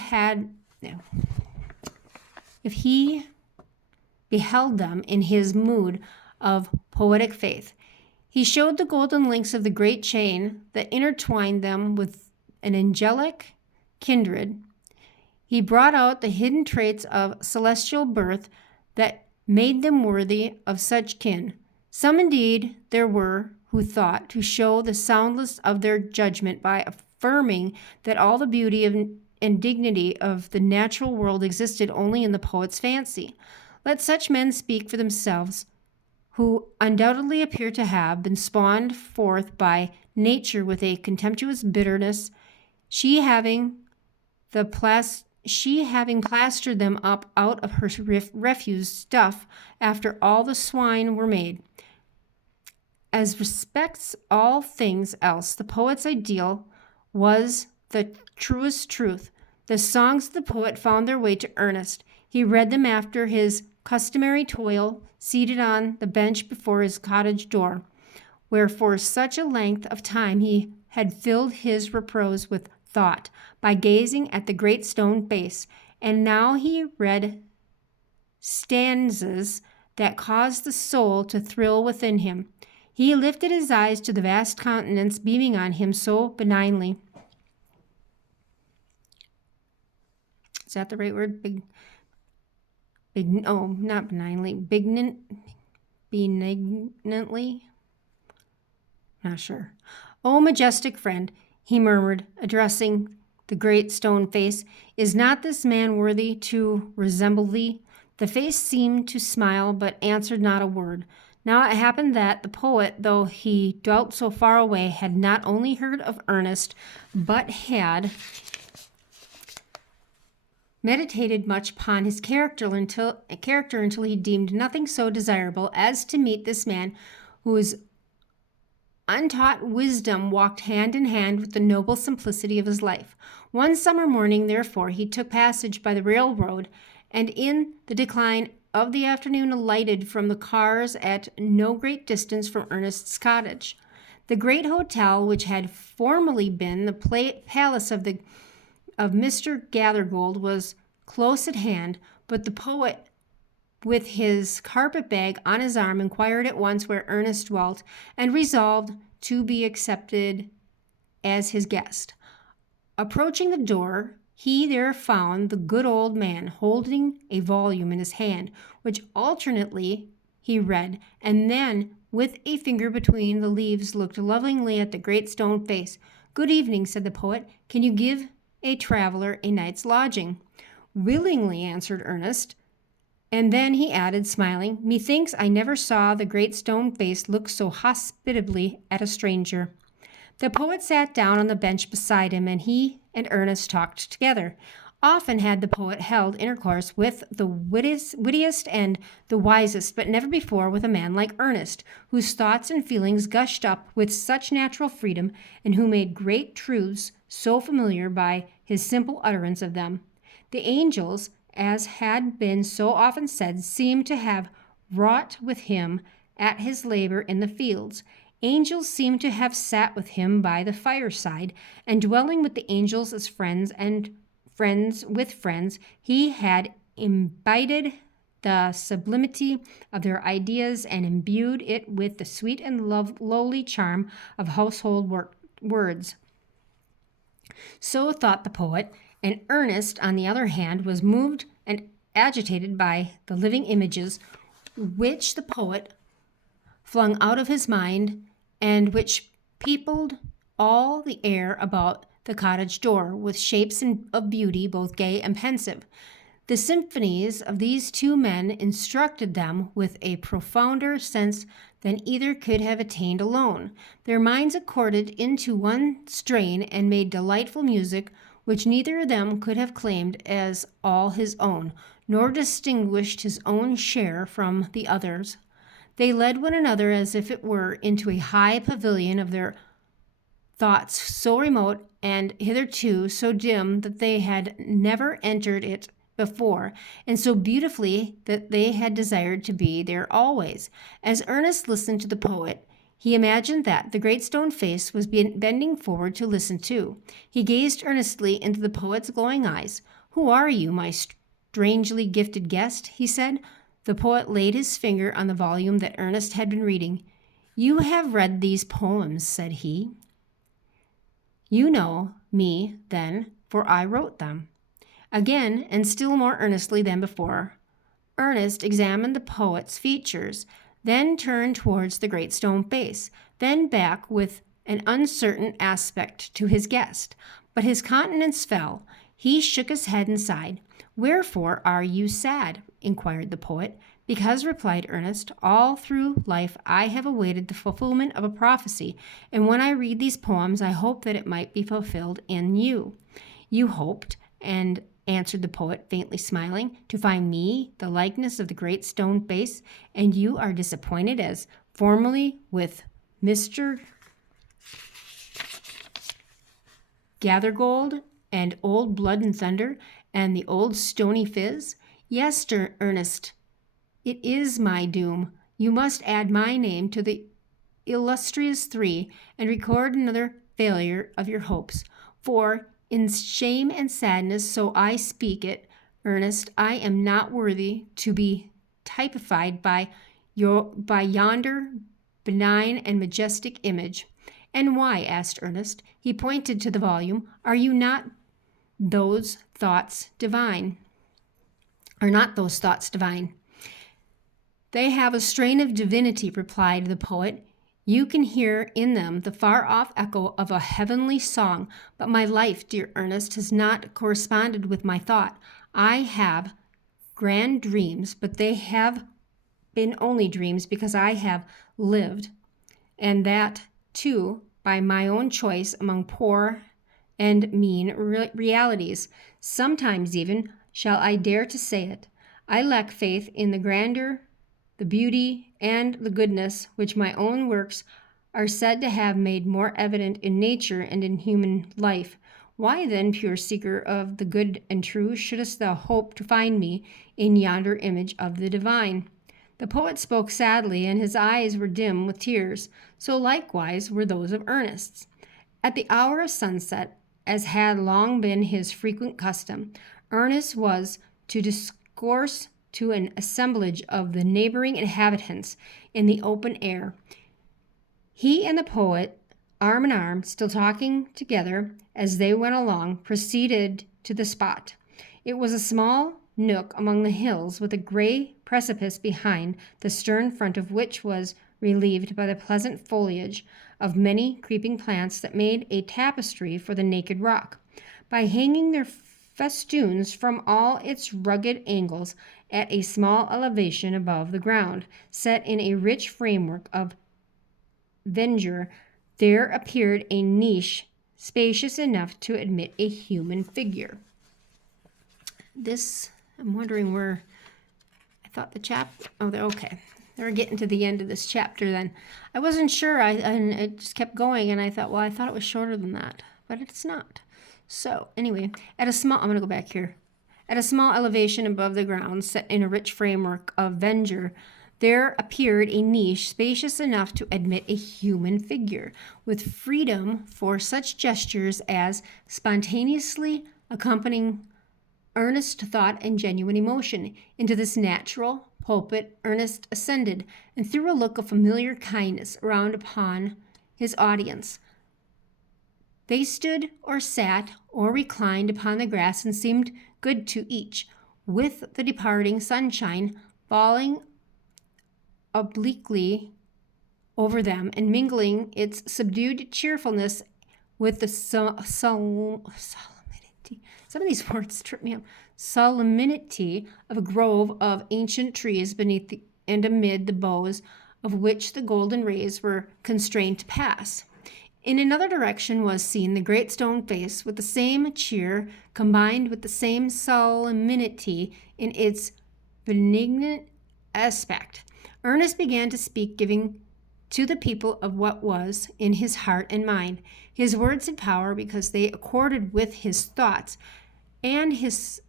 beheld them in his mood of poetic faith. He showed the golden links of the great chain that intertwined them with an angelic kindred. He brought out the hidden traits of celestial birth that made them worthy of such kin. Some indeed there were who thought to show the soundness of their judgment by affirming that all the beauty and dignity of the natural world existed only in the poet's fancy. Let such men speak for themselves, who undoubtedly appear to have been spawned forth by nature with a contemptuous bitterness, she having plastered them up out of her refuse stuff after all the swine were made. As respects all things else, the poet's ideal was the truest truth. The songs of the poet found their way to Ernest. He read them after his customary toil, seated on the bench before his cottage door, where for such a length of time he had filled his repose with thought by gazing at the great stone base, and now he read stanzas that caused the soul to thrill within him. He lifted his eyes to the vast countenance beaming on him so benignly. Is that the right word? Not benignly. Benignantly? Not sure. "Oh, majestic friend," he murmured, addressing the great stone face, "is not this man worthy to resemble thee?" The face seemed to smile, but answered not a word. Now it happened that the poet, though he dwelt so far away, had not only heard of Ernest, but had meditated much upon his character until he deemed nothing so desirable as to meet this man whose untaught wisdom walked hand in hand with the noble simplicity of his life. One summer morning, therefore, he took passage by the railroad, and in the decline of the afternoon alighted from the cars at no great distance from Ernest's cottage. The great hotel, which had formerly been the palace of Mr. Gathergold, was close at hand, but the poet, with his carpet-bag on his arm, inquired at once where Ernest dwelt, and resolved to be accepted as his guest. Approaching the door, he there found the good old man holding a volume in his hand, which alternately he read, and then with a finger between the leaves looked lovingly at the great stone face. "Good evening," said the poet. "Can you give a traveler a night's lodging?" "Willingly," answered Ernest. And then he added, smiling, "Methinks I never saw the great stone face look so hospitably at a stranger." The poet sat down on the bench beside him, and he and Ernest talked together. Often had the poet held intercourse with the wittiest and the wisest, but never before with a man like Ernest, whose thoughts and feelings gushed up with such natural freedom, and who made great truths so familiar by his simple utterance of them. The angels, as had been so often said, seemed to have wrought with him at his labor in the fields. Angels seemed to have sat with him by the fireside, and dwelling with the angels as friends and friends with friends, he had imbibed the sublimity of their ideas and imbued it with the sweet and lowly charm of household words. So thought the poet, and Ernest, on the other hand, was moved and agitated by the living images which the poet flung out of his mind, and which peopled all the air about the cottage door with shapes of beauty, both gay and pensive. The symphonies of these two men instructed them with a profounder sense than either could have attained alone. Their minds accorded into one strain and made delightful music which neither of them could have claimed as all his own, nor distinguished his own share from the others. They led one another as if it were into a high pavilion of their thoughts so remote and hitherto so dim that they had never entered it before, and so beautifully that they had desired to be there always. As Ernest listened to the poet, he imagined that the great stone face was bending forward to listen too. He gazed earnestly into the poet's glowing eyes. "Who are you, my strangely gifted guest?" he said. The poet laid his finger on the volume that Ernest had been reading. "You have read these poems," said he. "You know me, then, for I wrote them." Again, and still more earnestly than before, Ernest examined the poet's features, then turned towards the great stone face, then back with an uncertain aspect to his guest. But his countenance fell. He shook his head and sighed. "Wherefore are you sad?" inquired the poet. Because, replied Ernest, all through life I have awaited the fulfillment of a prophecy, and when I read these poems, I hope that it might be fulfilled in you. You hoped, and answered the poet, faintly smiling, to find me the likeness of the great stone face, and you are disappointed as formerly with Mr. Gathergold and old Blood and Thunder and the old Stony Phiz? Yes, Ernest, it is my doom. You must add my name to the illustrious three and record another failure of your hopes. For in shame and sadness, so I speak it, Ernest, I am not worthy to be typified by yonder benign and majestic image. And why? Asked Ernest. He pointed to the volume. Are you not those thoughts divine? Are not those thoughts divine? They have a strain of divinity, replied the poet. You can hear in them the far-off echo of a heavenly song, but my life, dear Ernest, has not corresponded with my thought. I have grand dreams, but they have been only dreams because I have lived, and that, too, by my own choice among poor and mean realities. Sometimes even, shall I dare to say it, I lack faith in the grandeur, the beauty, and the goodness which my own works are said to have made more evident in nature and in human life. Why then, pure seeker of the good and true, shouldst thou hope to find me in yonder image of the divine? The poet spoke sadly, and his eyes were dim with tears. So likewise were those of Ernest's. At the hour of sunset, as had long been his frequent custom, Ernest was to discourse to an assemblage of the neighboring inhabitants in the open air. He and the poet, arm in arm, still talking together as they went along, proceeded to the spot. It was a small nook among the hills, with a gray precipice behind, the stern front of which was relieved by the pleasant foliage of many creeping plants that made a tapestry for the naked rock. By hanging their festoons from all its rugged angles at a small elevation above the ground, set in a rich framework of verdure, there appeared a niche spacious enough to admit a human figure. This, I'm wondering where, I thought the okay. They're getting to the end of this chapter then. I wasn't sure, and it just kept going, and I thought, well, I thought it was shorter than that, but it's not. So anyway, I'm going to go back here. At a small elevation above the ground, set in a rich framework of verdure, there appeared a niche spacious enough to admit a human figure, with freedom for such gestures as spontaneously accompanying earnest thought and genuine emotion. Into this natural pulpit Ernest ascended, and threw a look of familiar kindness around upon his audience. They stood or sat or reclined upon the grass and seemed good to each, with the departing sunshine falling obliquely over them and mingling its subdued cheerfulness with the solemnity. Some of these words trip me up. Solemnity of a grove of ancient trees beneath and amid the boughs of which the golden rays were constrained to pass. In another direction was seen the great stone face, with the same cheer combined with the same solemnity in its benignant aspect. Ernest began to speak, giving to the people of what was in his heart and mind. His words had power because they accorded with his thoughts, and his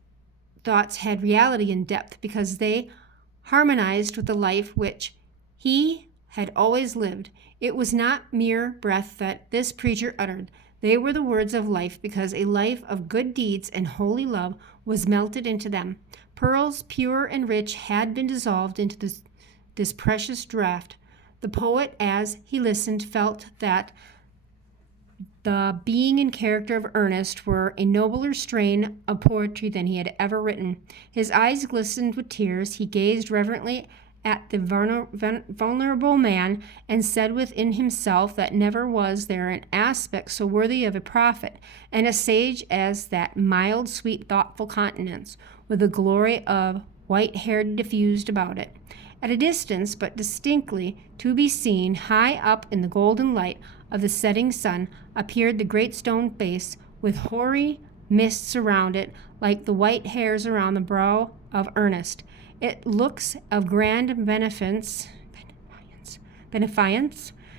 thoughts had reality and depth because they harmonized with the life which he had always lived. It was not mere breath that this preacher uttered. They were the words of life because a life of good deeds and holy love was melted into them. Pearls pure and rich had been dissolved into this precious draught. The poet, as he listened, felt that the being and character of Ernest were a nobler strain of poetry than he had ever written. His eyes glistened with tears. He gazed reverently at the vulnerable man and said within himself that never was there an aspect so worthy of a prophet and a sage as that mild, sweet, thoughtful countenance, with the glory of white-haired diffused about it. At a distance, but distinctly to be seen, high up in the golden light of the setting sun, appeared the great stone face, with hoary mists around it, like the white hairs around the brow of Ernest. It looks of grand beneficence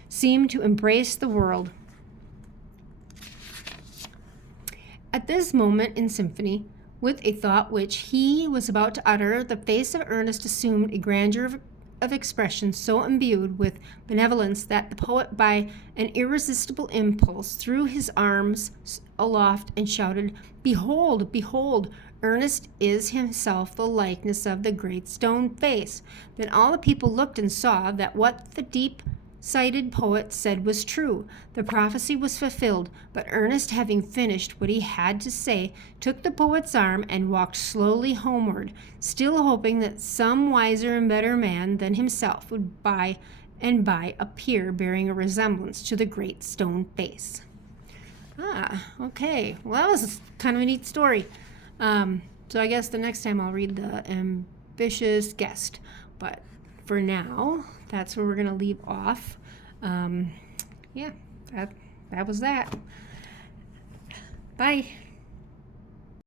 seemed to embrace the world. At this moment in symphony, with a thought which he was about to utter, the face of Ernest assumed a grandeur of expression so imbued with benevolence that the poet, by an irresistible impulse, threw his arms aloft and shouted, "Behold, behold! Ernest is himself the likeness of the great stone face." Then all the people looked and saw that what the deep-sighted poet said was true. The prophecy was fulfilled, but Ernest, having finished what he had to say, took the poet's arm and walked slowly homeward, still hoping that some wiser and better man than himself would by and by appear, bearing a resemblance to the great stone face. Okay. Well, that was kind of a neat story. So I guess the next time I'll read the ambitious guest. But for now, that's where we're going to leave off. Yeah, that was that. Bye.